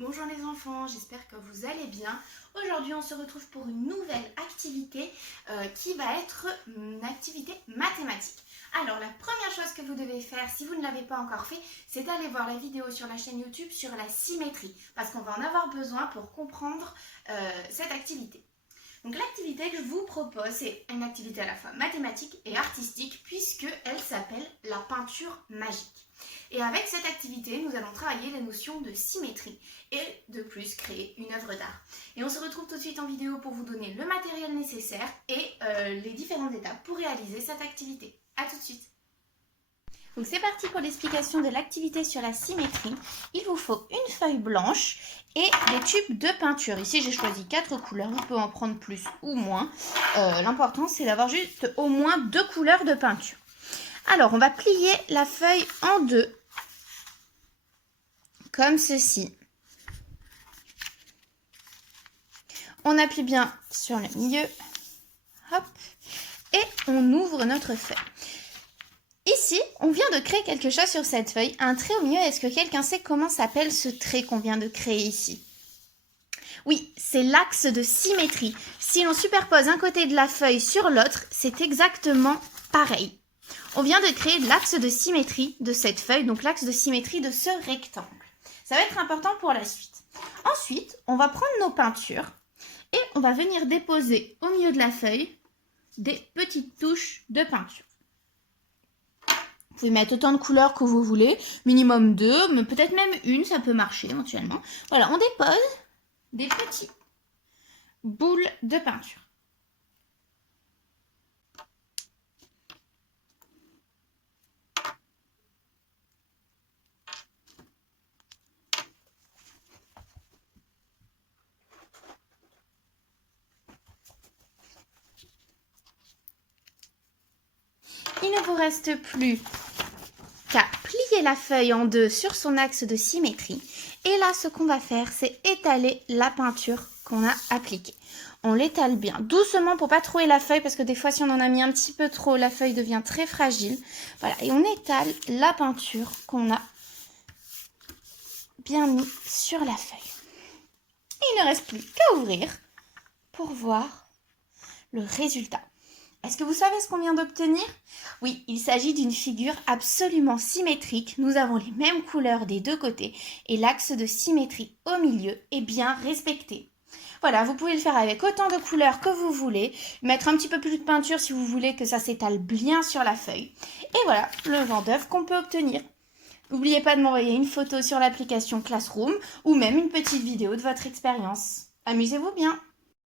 Bonjour les enfants, j'espère que vous allez bien. Aujourd'hui on se retrouve pour une nouvelle activité qui va être une activité mathématique. Alors la première chose que vous devez faire si vous ne l'avez pas encore fait, c'est d'aller voir la vidéo sur la chaîne YouTube sur la symétrie. Parce qu'on va en avoir besoin pour comprendre cette activité. Donc l'activité que je vous propose, c'est une activité à la fois mathématique et artistique puisqu'elle s'appelle la peinture magique. Et avec cette activité, nous allons travailler les notions de symétrie et de plus créer une œuvre d'art. Et on se retrouve tout de suite en vidéo pour vous donner le matériel nécessaire et les différentes étapes pour réaliser cette activité. A tout de suite. Donc c'est parti pour l'explication de l'activité sur la symétrie. Il vous faut une feuille blanche et des tubes de peinture. Ici j'ai choisi 4 couleurs, vous pouvez en prendre plus ou moins. L'important c'est d'avoir juste au moins 2 couleurs de peinture. Alors on va plier la feuille en deux, comme ceci. On appuie bien sur le milieu, hop, et on ouvre notre feuille. Ici, on vient de créer quelque chose sur cette feuille, un trait au milieu. Est-ce que quelqu'un sait comment s'appelle ce trait qu'on vient de créer ici? Oui, c'est l'axe de symétrie. Si l'on superpose un côté de la feuille sur l'autre, c'est exactement pareil. On vient de créer l'axe de symétrie de cette feuille, donc l'axe de symétrie de ce rectangle. Ça va être important pour la suite. Ensuite, on va prendre nos peintures et on va venir déposer au milieu de la feuille des petites touches de peinture. Vous pouvez mettre autant de couleurs que vous voulez, minimum 2, mais peut-être même une, ça peut marcher éventuellement. Voilà, on dépose des petites boules de peinture. Il ne vous reste plus qu'à plier la feuille en deux sur son axe de symétrie. Et là, ce qu'on va faire, c'est étaler la peinture qu'on a appliquée. On l'étale bien doucement pour pas trouer la feuille, parce que des fois, si on en a mis un petit peu trop, la feuille devient très fragile. Voilà, et on étale la peinture qu'on a bien mis sur la feuille. Et il ne reste plus qu'à ouvrir pour voir le résultat. Est-ce que vous savez ce qu'on vient d'obtenir? Oui, il s'agit d'une figure absolument symétrique. Nous avons les mêmes couleurs des deux côtés et l'axe de symétrie au milieu est bien respecté. Voilà, vous pouvez le faire avec autant de couleurs que vous voulez, mettre un petit peu plus de peinture si vous voulez que ça s'étale bien sur la feuille. Et voilà le genre d'œuvre qu'on peut obtenir. N'oubliez pas de m'envoyer une photo sur l'application Classroom ou même une petite vidéo de votre expérience. Amusez-vous bien!